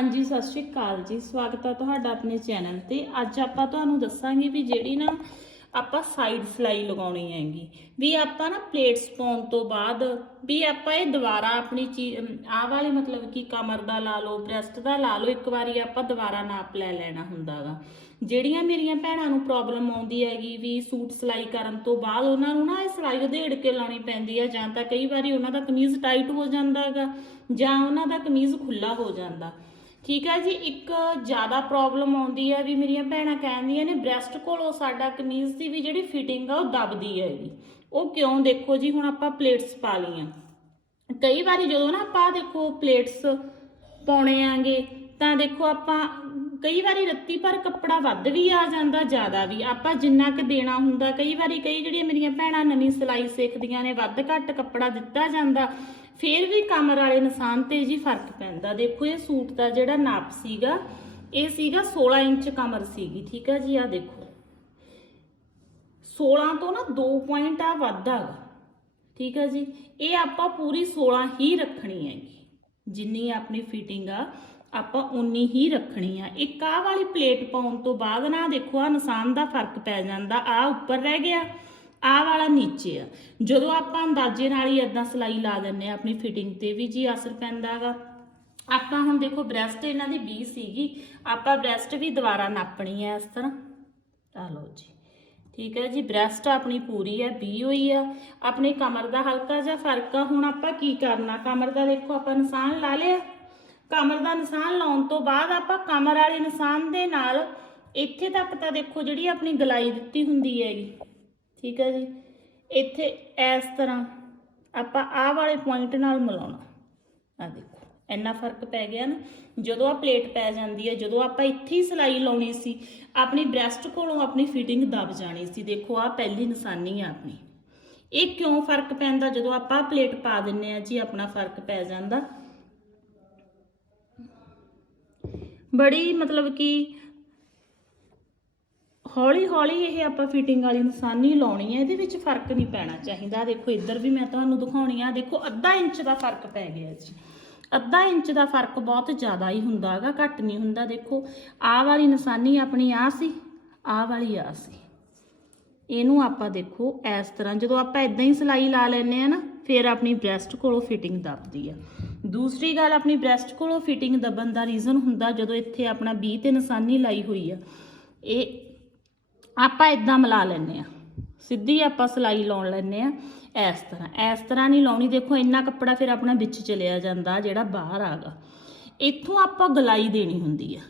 ਹਾਂਜੀ, ਸਤਿ ਸ਼੍ਰੀ ਅਕਾਲ ਜੀ। ਸਵਾਗਤ ਹੈ ਤੁਹਾਡਾ ਆਪਣੇ ਚੈਨਲ ਤੇ। ਅੱਜ ਆਪਾਂ ਤੁਹਾਨੂੰ ਦੱਸਾਂਗੇ ਵੀ ਜਿਹੜੀ ਨਾ ਆਪਾਂ ਸਾਈਡ ਸਲਾਈ ਲਗਾਉਣੀ ਹੈਗੀ, ਵੀ ਆਪਾਂ ਨਾ ਪਲੇਟਸ ਪਾਉਣ ਤੋਂ ਬਾਅਦ ਵੀ ਆਪਾਂ ਇਹ ਦੁਬਾਰਾ ਆਪਣੀ ਚੀਜ਼ ਆਹ ਵਾਲੇ ਮਤਲਬ ਕਿ ਕਮਰ ਦਾ ਲਾ ਲਓ ਬ੍ਰੈਸਟ ਦਾ ਲਾ ਲਓ, ਇੱਕ ਵਾਰੀ ਆਪਾਂ ਦੁਬਾਰਾ ਨਾਪ ਲੈ ਲੈਣਾ ਹੁੰਦਾਗਾ ਜਿਹੜੀਆਂ ਮੇਰੀਆਂ ਭੈਣਾਂ ਨੂੰ ਪ੍ਰੋਬਲਮ ਆਉਂਦੀ ਹੈਗੀ ਵੀ ਸੂਟ ਸਿਲਾਈ ਕਰਨ ਤੋਂ ਬਾਅਦ ਉਹਨਾਂ ਨੂੰ ਨਾ ਇਹ ਸਿਲਾਈ ਉਧੇੜ ਕੇ ਲਾਉਣੀ ਪੈਂਦੀ ਹੈ ਜਾਂ ਤਾਂ ਕਈ ਵਾਰੀ ਉਹਨਾਂ ਦਾ ਕਮੀਜ਼ ਟਾਈਟ ਹੋ ਜਾਂਦਾ ਹੈਗਾ ਜਾਂ ਉਹਨਾਂ ਦਾ ਕਮੀਜ਼ ਖੁੱਲਾ ਹੋ ਜਾਂਦਾ। ਠੀਕ ਹੈ ਜੀ, ਇੱਕ ਜ਼ਿਆਦਾ ਪ੍ਰੋਬਲਮ ਆਉਂਦੀ ਹੈ ਵੀ ਮੇਰੀਆਂ ਭੈਣਾਂ ਕਹਿੰਦੀਆਂ ਨੇ ਬ੍ਰੈਸਟ ਕੋਲੋਂ ਸਾਡਾ ਕਮੀਜ਼ ਦੀ ਵੀ ਜਿਹੜੀ ਫਿਟਿੰਗ ਆ, ਉਹ ਦਬਦੀ ਹੈਗੀ ਉਹ ਕਿਉਂ ਦੇਖੋ ਜੀ, ਹੁਣ ਆਪਾਂ ਪਲੇਟਸ ਪਾ ਲਈਆਂ। ਕਈ ਵਾਰੀ ਜਦੋਂ ਨਾ ਆਪਾਂ ਦੇਖੋ ਪਲੇਟਸ ਪਾਉਣੇ ਆਂਗੇ, ਤਾਂ ਦੇਖੋ ਆਪਾਂ, ਕਈ ਵਾਰੀ ਰੱਤੀ ਪਰ ਕੱਪੜਾ ਵੱਧ ਵੀ ਆ ਜਾਂਦਾ, ਜ਼ਿਆਦਾ ਵੀ। ਆਪਾਂ ਜਿੰਨਾ ਕੁ ਦੇਣਾ ਹੁੰਦਾ, ਕਈ ਵਾਰੀ ਕਈ ਜਿਹੜੀਆਂ ਮੇਰੀਆਂ ਭੈਣਾਂ ਨਵੀਂ ਸਿਲਾਈ ਸਿੱਖਦੀਆਂ ਨੇ, ਵੱਧ ਘੱਟ ਕੱਪੜਾ ਦਿੱਤਾ ਜਾਂਦਾ ਫਿਰ ਵੀ ਕਮਰ ਵਾਲੇ ਨਿਸ਼ਾਨ ਤੇ ਜੀ ਫ਼ਰਕ ਪੈਂਦਾ। ਦੇਖੋ ਇਹ ਸੂਟ ਦਾ ਜਿਹੜਾ ਨਾਪ ਸੀਗਾ, ਇਹ ਸੀਗਾ 16 ਇੰਚ ਕਮਰ ਸੀਗੀ, ਠੀਕ ਹੈ ਜੀ ਆ ਦੇਖੋ। 16 ਤੋਂ ਨਾ 2 ਪੁਆਇੰਟ ਆ ਵਾਧਾ ਗਾ ਠੀਕ ਹੈ ਜੀ। ਇਹ ਆਪਾਂ ਪੂਰੀ 16 ਹੀ ਰੱਖਣੀ ਹੈਗੀ। ਜਿੰਨੀ ਆਪਣੀ ਫਿਟਿੰਗ ਆ, ਆਪਾਂ ਉਨੀ ਹੀ ਰੱਖਣੀ ਆ। ਇੱਕ ਆਹ ਵਾਲੀ ਪਲੇਟ ਪਾਉਣ ਤੋਂ ਬਾਅਦ ਨਾ ਦੇਖੋ ਆ ਨਿਸ਼ਾਨ ਦਾ ਫ਼ਰਕ ਪੈ ਜਾਂਦਾ ਆ ਉੱਪਰ ਰਹਿ ਗਿਆ। ਆਹ ਵਾਲਾ ਨੀਚੇ ਆ। ਜਦੋਂ ਆਪਾਂ ਅੰਦਾਜ਼ੇ ਨਾਲ ਹੀ ਇਦਾਂ ਸਲਾਈ ਲਾ ਦਿੰਨੇ ਆ ਆਪਣੀ ਫਿਟਿੰਗ ਤੇ ਵੀ ਜੀ ਅਸਰ ਪੈਂਦਾ ਪੈਂਦਾਗਾ ਆਪਾਂ ਹੁਣ ਦੇਖੋ ਬ੍ਰੈਸਟ ਇਹਨਾਂ ਦੀ 20 ਸੀਗੀ, ਆਪਾਂ ਬ੍ਰੈਸਟ ਵੀ ਦੁਬਾਰਾ ਨਾਪਣੀ ਹੈ ਇਸ ਤਰ੍ਹਾਂ। ਆ ਲਓ ਜੀ। ਠੀਕ ਹੈ ਜੀ ਬ੍ਰੈਸਟ ਆਪਣੀ ਪੂਰੀ ਹੈ 20 ਹੋਈ ਆ। ਆਪਣੇ ਕਮਰ ਦਾ ਹਲਕਾ ਜਿਹਾ ਫ਼ਰਕ ਆ। ਹੁਣ ਆਪਾਂ ਕੀ ਕਰਨਾ? ਕਮਰ ਦਾ ਦੇਖੋ ਆਪਾਂ ਨਿਸ਼ਾਨ ਲਾ ਲਿਆ। ਕਮਰ ਦਾ ਨਿਸ਼ਾਨ ਲਾਉਣ ਤੋਂ ਬਾਅਦ ਆਪਾਂ ਕਮਰ ਵਾਲੇ ਨਿਸ਼ਾਨ ਦੇ ਨਾਲ ਇੱਥੇ ਤੱਕ ਤਾਂ ਦੇਖੋ ਜਿਹੜੀ ਆਪਣੀ ਗਲਾਈ ਦਿੱਤੀ ਹੁੰਦੀ ਹੈਗੀ। ਠੀਕ ਹੈ ਜੀ? ਇੱਥੇ ਇਸ ਤਰ੍ਹਾਂ ਆਪਾਂ ਆਹ ਵਾਲੇ ਪੁਆਇੰਟ ਨਾਲ ਮਿਲਾਉਣਾ। ਆ ਦੇਖੋ, ਇੰਨਾ ਫ਼ਰਕ ਪੈ ਗਿਆ ਨਾ। ਜਦੋਂ ਆ ਪਲੇਟ ਪੈ ਜਾਂਦੀ ਹੈ, ਜਦੋਂ ਆਪਾਂ ਇੱਥੇ ਹੀ ਸਿਲਾਈ ਲਾਉਣੀ ਸੀ, ਆਪਣੀ ਬ੍ਰੈਸਟ ਕੋਲੋਂ ਆਪਣੀ ਫਿਟਿੰਗ ਦਬ ਜਾਣੀ ਸੀ। ਦੇਖੋ ਆ ਪਹਿਲੀ ਨਿਸ਼ਾਨੀ ਆ ਆਪਣੀ। ਇਹ ਕਿਉਂ ਫ਼ਰਕ ਪੈਂਦਾ? ਜਦੋਂ ਆਪਾਂ ਪਲੇਟ ਪਾ ਦਿੰਨੇ ਆ ਜੀ, ਆਪਣਾ ਫ਼ਰਕ ਪੈ ਜਾਂਦਾ। ਬੜੀ ਮਤਲਬ ਕਿ ਹੌਲੀ ਹੌਲੀ ਇਹ ਆਪਾਂ ਫਿਟਿੰਗ ਵਾਲੀ ਨਿਸ਼ਾਨੀ ਲਾਉਣੀ ਹੈ, ਇਹਦੇ ਵਿੱਚ ਫ਼ਰਕ ਨਹੀਂ ਪੈਣਾ ਚਾਹੀਦਾ। ਦੇਖੋ, ਇੱਧਰ ਵੀ ਮੈਂ ਤੁਹਾਨੂੰ ਦਿਖਾਉਣੀ ਆ। ਦੇਖੋ, ਅੱਧਾ ਇੰਚ ਦਾ ਫ਼ਰਕ ਪੈ ਗਿਆ ਜੀ ਅੱਧਾ ਇੰਚ ਦਾ ਫ਼ਰਕ ਬਹੁਤ ਜ਼ਿਆਦਾ ਹੀ ਹੁੰਦਾ ਹੈਗਾ, ਘੱਟ ਨਹੀਂ ਹੁੰਦਾ। ਦੇਖੋ, ਆਹ ਵਾਲੀ ਨਿਸ਼ਾਨੀ ਆਪਣੀ ਆ ਸੀ, ਆਹ ਵਾਲੀ ਆ ਸੀ। ਇਹਨੂੰ ਆਪਾਂ ਦੇਖੋ, ਇਸ ਤਰ੍ਹਾਂ ਜਦੋਂ ਆਪਾਂ ਇਦਾਂ ਹੀ ਸਿਲਾਈ ਲਾ ਲੈਨੇ ਆ ਨਾ, ਫਿਰ ਆਪਣੀ ਬ੍ਰੈਸਟ ਕੋਲੋਂ ਫਿਟਿੰਗ ਦੱਬਦੀ ਆ। ਦੂਸਰੀ ਗੱਲ, ਆਪਣੀ ਬ੍ਰੈਸਟ ਕੋਲੋਂ ਫਿਟਿੰਗ ਦੱਬਣ ਦਾ ਰੀਜ਼ਨ ਹੁੰਦਾ ਜਦੋਂ ਇੱਥੇ ਆਪਣਾ 20 ਤੇ ਨਿਸ਼ਾਨੀ ਲਾਈ ਹੋਈ ਆ। ਇਹ ਆਪਾਂ ਇਦਾਂ ਮਿਲਾ ਲੈਨੇ ਆ ਸਿੱਧੀ ਆਪਾਂ ਸਿਲਾਈ ਲਾਉਣ ਲੈਨੇ ਆ ਇਸ ਤਰ੍ਹਾਂ। ਇਸ ਤਰ੍ਹਾਂ ਨਹੀਂ ਲਾਉਣੀ। ਦੇਖੋ, ਇੰਨਾ ਕੱਪੜਾ ਫਿਰ ਆਪਣਾ ਵਿੱਚ ਚਲਿਆ ਜਾਂਦਾ ਜਿਹੜਾ ਬਾਹਰ ਆਗਾ। ਇੱਥੋਂ ਆਪਾਂ ਗਲਾਈ ਦੇਣੀ ਹੁੰਦੀ ਆ।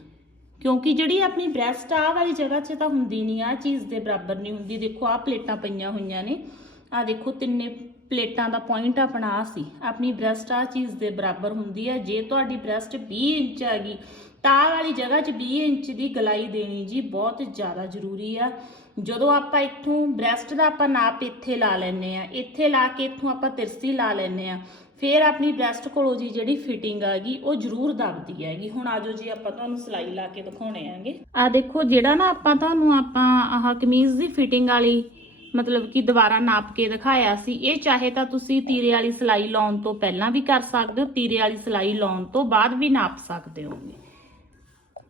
ਕਿਉਂਕਿ ਜਿਹੜੀ ਆਪਣੀ ਬ੍ਰੈਸਟ ਆ ਵਾਲੀ ਜਗ੍ਹਾ 'ਚ ਤਾਂ ਹੁੰਦੀ ਨਹੀਂ ਆ ਚੀਜ਼ ਦੇ ਬਰਾਬਰ ਨਹੀਂ ਹੁੰਦੀ। ਦੇਖੋ ਆ ਪਲੇਟਾਂ ਪਈਆਂ ਹੋਈਆਂ ਨੇ। ਆ ਦੇਖੋ, ਤਿੰਨੇ ਪਲੇਟਾਂ ਦਾ ਪੁਆਇੰਟ ਆਪਣਾ ਆ ਸੀ। ਆਪਣੀ ਬ੍ਰੈਸਟ ਆ ਚੀਜ਼ ਦੇ ਬਰਾਬਰ ਹੁੰਦੀ ਹੈ ਜੇ ਤੁਹਾਡੀ ਬ੍ਰੈਸਟ 20 ਇੰਚ ਹੈਗੀ ਤਾਂ ਵਾਲੀ ਜਗ੍ਹਾ 'ਚ 20 ਇੰਚ ਦੀ ਗਲਾਈ ਦੇਣੀ ਜੀ ਬਹੁਤ ਜ਼ਿਆਦਾ ਜ਼ਰੂਰੀ ਆ। ਜਦੋਂ ਆਪਾਂ ਇੱਥੋਂ ਬ੍ਰੈਸਟ ਦਾ ਆਪਾਂ ਨਾਪ ਇੱਥੇ ਲਾ ਲੈਨੇ ਆ, ਇੱਥੇ ਲਾ ਕੇ ਇੱਥੋਂ ਆਪਾਂ ਤਿਰਸੀ ਲਾ ਲੈਨੇ ਆ, ਫਿਰ ਆਪਣੀ ਬ੍ਰੈਸਟ ਕੋਲੋਂ ਜੀ ਜਿਹੜੀ ਫਿਟਿੰਗ ਆਗੀ ਉਹ ਜ਼ਰੂਰ ਦੱਬਦੀ ਹੈਗੀ। ਹੁਣ ਆਜੋ ਜੀ, ਆਪਾਂ ਤੁਹਾਨੂੰ ਸਿਲਾਈ ਲਾ ਕੇ ਦਿਖਾਉਣੇ ਆਂਗੇ ਆ ਦੇਖੋ, ਜਿਹੜਾ ਨਾ ਆਪਾਂ ਤੁਹਾਨੂੰ, ਆਪਾਂ ਆਹ ਕਮੀਜ਼ ਦੀ ਫਿਟਿੰਗ ਵਾਲੀ, ਮਤਲਬ ਕਿ ਦੁਬਾਰਾ ਨਾਪ ਕੇ ਦਿਖਾਇਆ ਸੀ, ਇਹ ਚਾਹੇ ਤਾਂ ਤੁਸੀਂ ਤੀਰੇ ਵਾਲੀ ਸਿਲਾਈ ਲਾਉਣ ਤੋਂ ਪਹਿਲਾਂ ਵੀ ਕਰ ਸਕਦੇ ਹੋ, ਤੀਰੇ ਵਾਲੀ ਸਿਲਾਈ ਲਾਉਣ ਤੋਂ ਬਾਅਦ ਵੀ ਨਾਪ ਸਕਦੇ ਹੋਗੇ।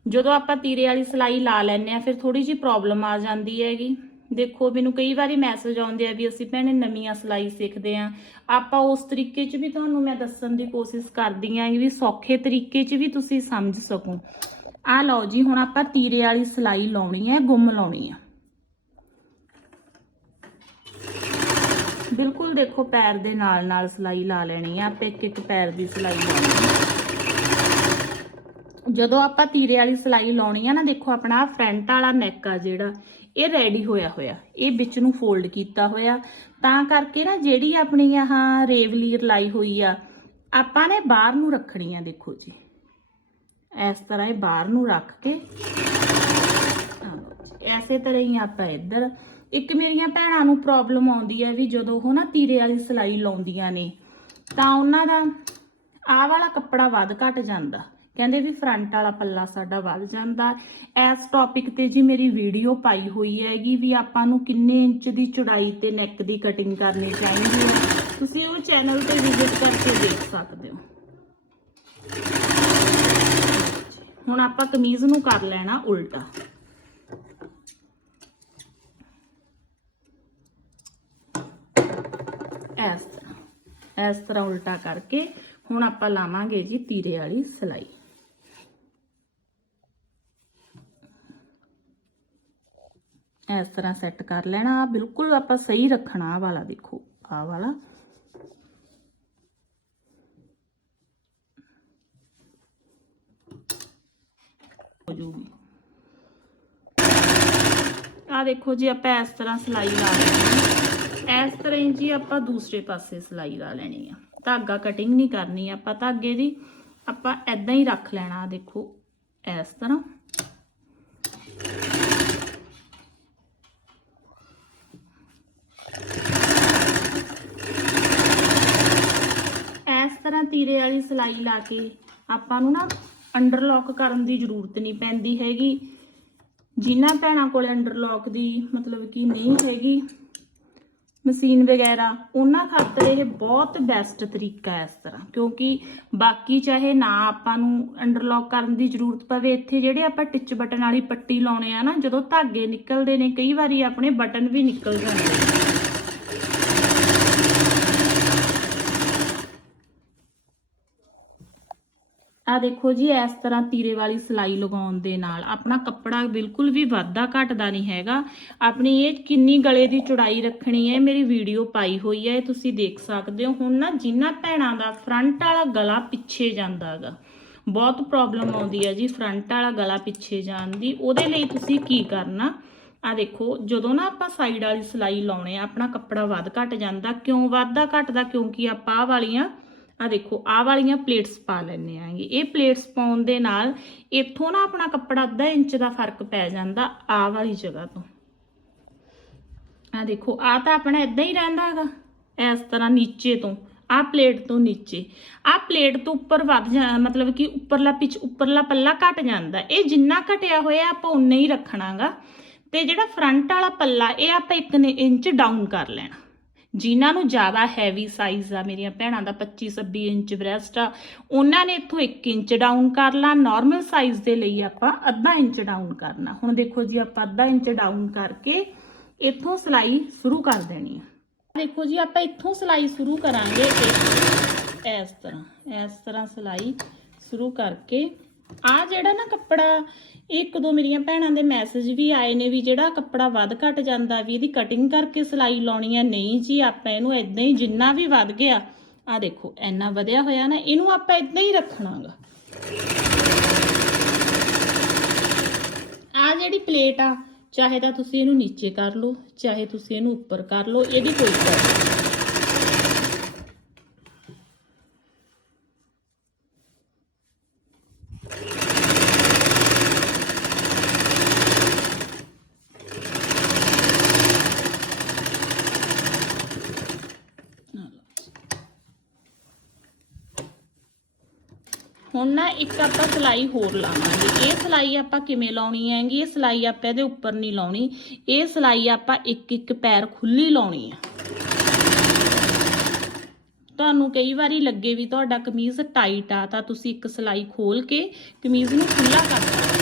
ਜਦੋਂ ਆਪਾਂ ਤੀਰੇ ਵਾਲੀ ਸਿਲਾਈ ਲਾ ਲੈਨੇ ਆ ਫਿਰ ਥੋੜੀ ਜੀ ਪ੍ਰੋਬਲਮ ਆ ਜਾਂਦੀ ਹੈਗੀ। ਦੇਖੋ, ਮੈਨੂੰ ਕਈ ਵਾਰੀ ਮੈਸੇਜ ਆਉਂਦੇ ਆ ਵੀ ਅਸੀਂ ਭੈਣੇ ਨਵੀਆਂ ਸਿਲਾਈ ਸਿੱਖਦੇ ਆ ਆਪਾਂ ਉਸ ਤਰੀਕੇ 'ਚ ਵੀ ਤੁਹਾਨੂੰ ਮੈਂ ਦੱਸਣ ਦੀ ਕੋਸ਼ਿਸ਼ ਕਰਦੀ ਆਂ ਵੀ ਸੌਖੇ ਤਰੀਕੇ 'ਚ ਵੀ ਤੁਸੀਂ ਸਮਝ ਸਕੋ। ਆ ਲਓ ਜੀ, ਹੁਣ ਆਪਾਂ ਤੀਰੇ ਵਾਲੀ ਸਿਲਾਈ ਲਾਉਣੀ ਹੈ, ਗੁੰਮ ਲਾਉਣੀ ਆ। ਬਿਲਕੁਲ ਦੇਖੋ, ਪੈਰ ਦੇ ਨਾਲ ਨਾਲ ਸਿਲਾਈ ਲਾ ਲੈਣੀ ਆ, ਆਪਾਂ ਇੱਕ ਇੱਕ ਪੈਰ ਦੀ ਸਿਲਾਈ ਲਾਉਣੀ ਆ। ਜਦੋਂ ਆਪਾਂ ਤੀਰੇ ਵਾਲੀ ਸਿਲਾਈ ਲਾਉਣੀ ਆ ਨਾ, ਦੇਖੋ ਆਪਣਾ ਫਰੰਟ ਵਾਲਾ ਨੈਕ ਆ ਜਿਹੜਾ, ਇਹ ਰੈਡੀ ਹੋਇਆ ਹੋਇਆ, ਇਹ ਵਿੱਚ ਨੂੰ ਫੋਲਡ ਕੀਤਾ ਹੋਇਆ। ਤਾਂ ਕਰਕੇ ਨਾ ਜਿਹੜੀ ਆਪਣੀ ਆਹ ਰੇਵਲੀਰ ਲਾਈ ਹੋਈ ਆ, ਆਪਾਂ ਨੇ ਬਾਹਰ ਨੂੰ ਰੱਖਣੀ ਆ, ਦੇਖੋ ਜੀ। ਇਸ ਤਰ੍ਹਾਂ ਇਹ ਬਾਹਰ ਨੂੰ ਰੱਖ ਕੇ, ਆਹ ਐਸੇ ਤਰ੍ਹਾਂ ਹੀ ਆਪਾਂ ਇੱਧਰ, ਇੱਕ ਮੇਰੀਆਂ ਭੈਣਾਂ ਨੂੰ ਪ੍ਰੋਬਲਮ ਆਉਂਦੀ ਹੈ ਵੀ ਜਦੋਂ ਉਹ ਨਾ ਤੀਰੇ ਵਾਲੀ ਸਿਲਾਈ ਲਾਉਂਦੀਆਂ ਨੇ, ਤਾਂ ਉਹਨਾਂ ਦਾ ਆਹ ਵਾਲਾ ਕੱਪੜਾ ਵੱਧ ਘਟ ਜਾਂਦਾ। ਕਹਿੰਦੇ ਵੀ ਫਰੰਟ ਵਾਲਾ ਪੱਲਾ ਸਾਡਾ ਵੱਧ ਜਾਂਦਾ। ਇਸ ਟੌਪਿਕ ਤੇ ਜੀ ਮੇਰੀ ਵੀਡੀਓ ਪਾਈ ਹੋਈ ਹੈਗੀ ਵੀ ਆਪਾਂ ਨੂੰ ਕਿੰਨੇ ਇੰਚ ਦੀ ਚੌੜਾਈ ਤੇ ਨੈਕ ਦੀ ਕਟਿੰਗ ਕਰਨੀ ਚਾਹੀਦੀ ਹੈ। ਤੁਸੀਂ ਉਹ ਚੈਨਲ ਤੇ ਵਿਜ਼ਿਟ ਕਰਕੇ ਦੇਖ ਸਕਦੇ ਹੋ। ਹੁਣ ਆਪਾਂ ਕਮੀਜ਼ ਨੂੰ ਕਰ ਲੈਣਾ ਉਲਟਾ। ਇਸ ਤਰ੍ਹਾਂ ਇਸ ਤਰ੍ਹਾਂ ਉਲਟਾ ਕਰਕੇ ਹੁਣ ਆਪਾਂ ਲਾਵਾਂਗੇ ਜੀ ਤੀਰੇ ਵਾਲੀ ਸਲਾਈ। ਇਸ ਤਰ੍ਹਾਂ ਸੈੱਟ ਕਰ ਲੈਣਾ। ਬਿਲਕੁਲ ਆਪਾਂ ਸਹੀ ਰੱਖਣਾ, ਆਹ ਵਾਲਾ ਦੇਖੋ। ਆਹ ਵਾਲਾ। ਹੋ ਜੂਗੀ। ਆ ਦੇਖੋ ਜੀ, ਆਪਾਂ ਇਸ ਤਰ੍ਹਾਂ ਸਲਾਈ ਲਾ ਲੈਣੀ। ਇਸ ਤਰ੍ਹਾਂ ਹੀ ਜੀ ਆਪਾਂ ਦੂਸਰੇ ਪਾਸੇ ਸਲਾਈ ਲਾ ਲੈਣੀ ਆ। ਧਾਗਾ ਕਟਿੰਗ ਨਹੀਂ ਕਰਨੀ, ਆਪਾਂ ਧਾਗੇ ਦੀ ਆਪਾਂ ਐਦਾਂ ਹੀ ਰੱਖ ਲੈਣਾ ਦੇਖੋ, ਇਸ ਤਰ੍ਹਾਂ ਇਸ ਤਰ੍ਹਾਂ ਤੀਰੇ ਵਾਲੀ ਸਲਾਈ ਲਾ ਕੇ ਆਪਾਂ ਨੂੰ ਨਾ ਅੰਡਰਲੌਕ ਕਰਨ ਦੀ ਜ਼ਰੂਰਤ ਨਹੀਂ ਪੈਂਦੀ ਹੈਗੀ। ਜਿਨ੍ਹਾਂ ਭੈਣਾਂ ਕੋਲ ਅੰਡਰਲੌਕ ਦੀ ਮਤਲਬ ਕਿ ਨਹੀਂ ਹੈਗੀ, ਮਸ਼ੀਨ ਵਗੈਰਾ, ਉਹਨਾਂ ਖਾਤਰ ਇਹ ਬਹੁਤ ਬੈਸਟ ਤਰੀਕਾ ਹੈ ਇਸ ਤਰ੍ਹਾਂ। ਕਿਉਂਕਿ ਬਾਕੀ ਚਾਹੇ ਨਾ ਆਪਾਂ ਨੂੰ ਅੰਡਰਲੌਕ ਕਰਨ ਦੀ ਜ਼ਰੂਰਤ ਪਵੇ, ਇੱਥੇ ਜਿਹੜੇ ਆਪਾਂ ਟਿਚ ਬਟਨ ਵਾਲੀ ਪੱਟੀ ਲਾਉਣੇ ਆ ਨਾ, ਜਦੋਂ ਧਾਗੇ ਨਿਕਲਦੇ ਨੇ, ਕਈ ਵਾਰੀ ਆਪਣੇ ਬਟਨ ਵੀ ਨਿਕਲ ਜਾਂਦੇ ਨੇ। ਆ ਦੇਖੋ ਜੀ, ਇਸ ਤਰ੍ਹਾਂ ਤੀਰੇ ਵਾਲੀ ਸਲਾਈ ਲਗਾਉਣ ਦੇ ਨਾਲ ਆਪਣਾ ਕੱਪੜਾ ਬਿਲਕੁਲ ਵੀ ਵਾਧਾ ਘਟਦਾ ਨਹੀਂ ਹੈਗਾ। ਆਪਣੀ ਇਹ ਕਿੰਨੀ ਗਲੇ ਦੀ ਚੌੜਾਈ ਰੱਖਣੀ ਹੈ, ਮੇਰੀ ਵੀਡੀਓ ਪਾਈ ਹੋਈ ਹੈ, ਇਹ ਤੁਸੀਂ ਦੇਖ ਸਕਦੇ ਹੋ। ਹੁਣ ਨਾ ਜਿਨ੍ਹਾਂ ਭੈਣਾਂ ਦਾ ਫਰੰਟ ਵਾਲਾ ਗਲਾ ਪਿੱਛੇ ਜਾਂਦਾ ਹੈਗਾ, ਬਹੁਤ ਪ੍ਰੋਬਲਮ ਆਉਂਦੀ ਹੈ ਜੀ ਫਰੰਟ ਵਾਲਾ ਗਲਾ ਪਿੱਛੇ ਜਾਣ ਦੀ। ਉਹਦੇ ਲਈ ਤੁਸੀਂ ਕੀ ਕਰਨਾ? ਆ ਦੇਖੋ, ਜਦੋਂ ਨਾ ਆਪਾਂ ਸਾਈਡ ਵਾਲੀ ਸਲਾਈ ਲਾਉਣੇ ਆ, ਆਪਣਾ ਕੱਪੜਾ ਵੱਧ ਘਟ ਜਾਂਦਾ। ਕਿਉਂ ਵੱਧਦਾ ਘਟਦਾ? ਕਿਉਂਕਿ ਆਪਾਂ ਆਹ ਵਾਲੀਆਂ ਆ ਦੇਖੋ, ਆਹ ਵਾਲੀਆਂ ਪਲੇਟਸ ਪਾ ਲੈਣੇ ਆਂਗੇ ਇਹ ਪਲੇਟਸ ਪਾਉਣ ਦੇ ਨਾਲ ਇੱਥੋਂ ਨਾ ਆਪਣਾ ਕੱਪੜਾ ਅੱਧਾ ਇੰਚ ਦਾ ਫ਼ਰਕ ਪੈ ਜਾਂਦਾ ਆਹ ਵਾਲੀ ਜਗ੍ਹਾ ਤੋਂ। ਆ ਦੇਖੋ ਆ ਤਾਂ ਆਪਣਾ ਇਦਾਂ ਹੀ ਰਹਿੰਦਾ ਹੈਗਾ, ਇਸ ਤਰ੍ਹਾਂ ਨੀਚੇ ਤੋਂ। ਆ ਪਲੇਟ ਤੋਂ ਨੀਚੇ। ਆ ਪਲੇਟ ਤੋਂ ਉੱਪਰ ਵੱਧ ਜਾ, ਮਤਲਬ ਕਿ ਉੱਪਰਲਾ ਪਿੱਛ, ਉੱਪਰਲਾ ਪੱਲਾ ਘਟ ਜਾਂਦਾ। ਇਹ ਜਿੰਨਾ ਘਟਿਆ ਹੋਇਆ ਆਪਾਂ ਉਨਾ ਹੀ ਰੱਖਣਾਗਾ। ਤੇ ਜਿਹੜਾ ਫਰੰਟ ਵਾਲਾ ਪੱਲਾ, ਇਹ ਆਪਾਂ 1 ਇੰਚ ਡਾਊਨ ਕਰ ਲੈਣਾ। ਜਿਨ੍ਹਾਂ ਨੂੰ ਜ਼ਿਆਦਾ ਹੈਵੀ ਸਾਈਜ਼ ਆ, ਮੇਰੀਆਂ ਭੈਣਾਂ ਦਾ 25 26 ਇੰਚ ਬ੍ਰੈਸਟ ਆ, ਉਹਨਾਂ ਨੇ ਇੱਥੋਂ 1 ਇੰਚ ਡਾਊਨ ਕਰ ਲਾ ਨਾਰਮਲ ਸਾਈਜ਼ ਦੇ ਲਈ ਆਪਾਂ ਅੱਧਾ ਇੰਚ ਡਾਊਨ ਕਰਨਾ। ਹੁਣ ਦੇਖੋ ਜੀ, ਆਪਾਂ ਅੱਧਾ ਇੰਚ ਡਾਊਨ ਕਰਕੇ ਇੱਥੋਂ ਸਲਾਈ ਸ਼ੁਰੂ ਕਰ ਦੇਣੀ ਆ। ਦੇਖੋ ਜੀ, ਆਪਾਂ ਇੱਥੋਂ ਸਲਾਈ ਸ਼ੁਰੂ ਕਰਾਂਗੇ ਇਸ ਤਰ੍ਹਾਂ ਇਸ ਤਰ੍ਹਾਂ ਸਲਾਈ ਸ਼ੁਰੂ ਕਰਕੇ ਆ ਜਿਹੜਾ ਨਾ ਕੱਪੜਾ, ਇੱਕ ਦੋ ਮੇਰੀਆਂ ਭੈਣਾਂ ਦੇ ਮੈਸੇਜ ਵੀ ਆਏ ਨੇ ਵੀ ਜਿਹੜਾ ਕੱਪੜਾ ਵੱਧ ਘਟ ਜਾਂਦਾ ਵੀ ਇਹਦੀ ਕਟਿੰਗ ਕਰਕੇ ਸਿਲਾਈ ਲਾਉਣੀ ਆ, ਨਹੀਂ ਜੀ ਆਪਾਂ ਇਹਨੂੰ ਇਦਾਂ ਹੀ ਜਿੰਨਾ ਵੀ ਵੱਧ ਗਿਆ ਆ ਦੇਖੋ ਇੰਨਾ ਵਧਿਆ ਹੋਇਆ ਨਾ, ਇਹਨੂੰ ਆਪਾਂ ਇਦਾਂ ਹੀ ਰੱਖਣਾਗਾ। ਆ ਜਿਹੜੀ ਪਲੇਟ ਆ, ਚਾਹੇ ਤਾਂ ਤੁਸੀਂ ਇਹਨੂੰ ਨੀਚੇ ਕਰ ਲਓ, ਚਾਹੇ ਤੁਸੀਂ ਇਹਨੂੰ ਉੱਪਰ ਕਰ ਲਓ, ਇਹਦੀ ਕੋਈ ਗੱਲ ਹੁਣ ਨਾ ਇੱਕ ਆਪਾਂ ਸਲਾਈ ਹੋਰ ਲਾਵਾਂਗੇ। ਇਹ ਸਲਾਈ ਆਪਾਂ ਕਿਵੇਂ ਲਾਉਣੀ ਹੈਗੀ? ਇਹ ਸਲਾਈ ਆਪਾਂ ਇਹਦੇ ਉੱਪਰ ਨਹੀਂ ਲਾਉਣੀ। ਇਹ ਸਲਾਈ ਆਪਾਂ ਇੱਕ ਇੱਕ ਪੈਰ ਖੁੱਲੀ ਲਾਉਣੀ ਆ। ਤੁਹਾਨੂੰ ਕਈ ਵਾਰੀ ਲੱਗੇ ਵੀ ਤੁਹਾਡਾ ਕਮੀਜ਼ ਟਾਈਟ ਆ, ਤਾਂ ਤੁਸੀਂ ਇੱਕ ਸਲਾਈ ਖੋਲ ਕੇ ਕਮੀਜ਼ ਨੂੰ ਖੁੱਲਾ ਕਰ ਸਕਦੇ ਹੋ।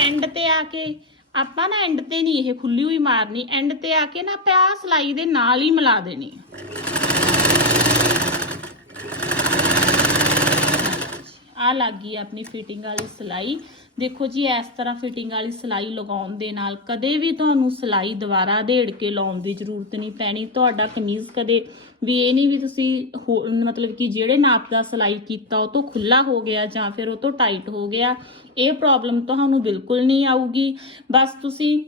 ਐਂਡ ਤੇ ਆ ਕੇ ਆਪਾਂ ਨਾ ਐਂਡ ਤੇ ਨਹੀਂ ਇਹ ਖੁੱਲੀ ਹੋਈ ਮਾਰਨੀ ਐਂਡ ਤੇ ਆ ਕੇ ਨਾ ਪਿਆ ਆਹ ਸਲਾਈ ਦੇ ਨਾਲ ਹੀ ਮਿਲਾ ਦੇਣੀ। ਆ ਲੱਗ ਗਈ ਆਪਣੀ ਫਿਟਿੰਗ ਵਾਲੀ ਸਲਾਈ। ਦੇਖੋ ਜੀ, ਇਸ ਤਰ੍ਹਾਂ ਫਿਟਿੰਗ ਵਾਲੀ ਸਲਾਈ ਲਗਾਉਣ ਦੇ ਨਾਲ ਕਦੇ ਵੀ ਤੁਹਾਨੂੰ ਸਲਾਈ ਦੁਬਾਰਾ ਢੇੜ ਕੇ ਲਾਉਣ ਦੀ ਜ਼ਰੂਰਤ ਨਹੀਂ ਪੈਣੀ। ਤੁਹਾਡਾ ਕਮੀਜ਼ ਕਦੇ ਵੀ ਇਹ ਨਹੀਂ ਵੀ ਤੁਸੀਂ ਹੋ- ਮਤਲਬ ਕਿ ਜਿਹੜੇ ਨਾਪ ਦਾ ਸਲਾਈ ਕੀਤਾ, ਉਹ ਤੋਂ ਖੁੱਲਾ ਹੋ ਗਿਆ ਜਾਂ ਫਿਰ ਉਹ ਤੋਂ ਟਾਈਟ ਹੋ ਗਿਆ, ਇਹ ਪ੍ਰੋਬਲਮ ਤੁਹਾਨੂੰ ਬਿਲਕੁਲ ਨਹੀਂ ਆਊਗੀ। ਬਸ ਤੁਸੀਂ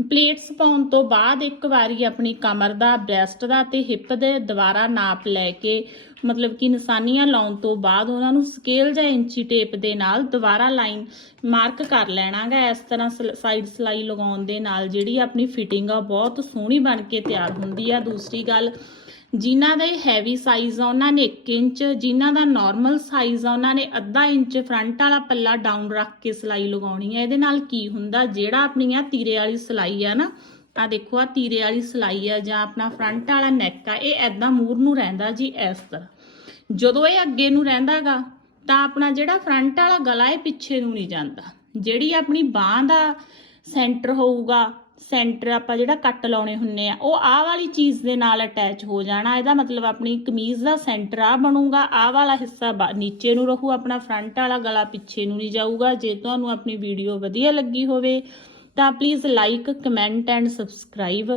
ਪਲੇਟਸ ਪਾਉਣ ਤੋਂ ਬਾਅਦ ਇੱਕ ਵਾਰੀ ਆਪਣੀ ਕਮਰ ਦਾ, ਬ੍ਰੈਸਟ ਦਾ ਤੇ ਹਿੱਪ ਦੇ ਦੁਬਾਰਾ ਨਾਪ ਲੈ ਕੇ, ਮਤਲਬ ਕਿ ਨਿਸ਼ਾਨੀਆਂ ਲਾਉਣ ਤੋਂ ਬਾਅਦ ਉਹਨਾਂ ਨੂੰ ਸਕੇਲ ਜਾਂ ਇੰਚੀ ਟੇਪ ਦੇ ਨਾਲ ਦੁਬਾਰਾ ਲਾਈਨ ਮਾਰਕ ਕਰ ਲੈਣਾਗਾ। ਇਸ ਤਰ੍ਹਾਂ ਸਾਈਡ ਸਲਾਈ ਲਗਾਉਣ ਦੇ ਨਾਲ ਜਿਹੜੀ ਆਪਣੀ ਫਿਟਿੰਗ ਆ ਬਹੁਤ ਸੋਹਣੀ ਬਣ ਕੇ ਤਿਆਰ ਹੁੰਦੀ ਆ। ਦੂਸਰੀ ਗੱਲ ਜਿਨ੍ਹਾਂ ਦਾ ਹੈਵੀ ਸਾਈਜ਼ ਆ, ਉਹਨਾਂ ਨੇ 1 ਇੰਚ, ਜਿਨ੍ਹਾਂ ਦਾ ਨਾਰਮਲ ਸਾਈਜ਼ ਆ, ਉਹਨਾਂ ਨੇ ਅੱਧਾ ਇੰਚ ਫਰੰਟ ਵਾਲਾ ਪੱਲਾ ਡਾਊਨ ਰੱਖ ਕੇ ਸਿਲਾਈ ਲਗਾਉਣੀ ਹੈ ਇਹਦੇ ਨਾਲ ਕੀ ਹੁੰਦਾ, ਜਿਹੜਾ ਆਪਣੀਆਂ ਤੀਰੇ ਵਾਲੀ ਸਿਲਾਈ ਆ ਨਾ ਆ ਦੇਖੋ ਆ ਤੀਰੇ ਵਾਲੀ ਸਿਲਾਈ ਆ ਜਾਂ ਆਪਣਾ ਫਰੰਟ ਵਾਲਾ ਨੈਕ ਆ, ਇਹ ਐਦਾਂ ਮੂਰ ਨੂੰ ਰਹਿੰਦਾ ਜੀ ਇਸ ਤਰ੍ਹਾਂ। ਜਦੋਂ ਇਹ ਅੱਗੇ ਨੂੰ ਰਹਿੰਦਾਗਾ, ਤਾਂ ਆਪਣਾ ਜਿਹੜਾ ਫਰੰਟ ਵਾਲਾ ਗਲਾ ਇਹ ਪਿੱਛੇ ਨੂੰ ਨਹੀਂ ਜਾਂਦਾ। ਜਿਹੜੀ ਆਪਣੀ ਬਾਹ ਦਾ ਸੈਂਟਰ ਹੋਊਗਾ ਸੈਂਟਰ ਆਪਾਂ ਜਿਹੜਾ ਕੱਟ ਲਾਉਣੇ ਹੁੰਨੇ ਆ, ਉਹ ਆਹ ਵਾਲੀ ਚੀਜ਼ ਦੇ ਨਾਲ ਅਟੈਚ ਹੋ ਜਾਣਾ, ਇਹਦਾ ਮਤਲਬ ਆਪਣੀ ਕਮੀਜ਼ ਦਾ ਸੈਂਟਰ ਆ ਬਣੂਗਾ, ਆਹ ਵਾਲਾ ਹਿੱਸਾ ਬਾ- ਨੀਚੇ ਨੂੰ ਰਹੂ, ਆਪਣਾ ਫਰੰਟ ਵਾਲਾ ਗਲਾ ਪਿੱਛੇ ਨੂੰ ਨਹੀਂ ਜਾਊਗਾ, ਜੇ ਤੁਹਾਨੂੰ ਆਪਣੀ ਵੀਡੀਓ ਵਧੀਆ ਲੱਗੀ ਹੋਵੇ, ਤਾਂ please like comment and subscribe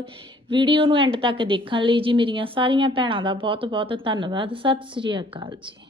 video ਨੂੰ ਐਂਡ ਤੱਕ ਦੇਖਣ ਲਈ ਜੀ ਮੇਰੀਆਂ ਸਾਰੀਆਂ ਭੈਣਾਂ ਦਾ ਬਹੁਤ ਬਹੁਤ ਧੰਨਵਾਦ, ਸਤਿ ਸ੍ਰੀ ਅਕਾਲ ਜੀ।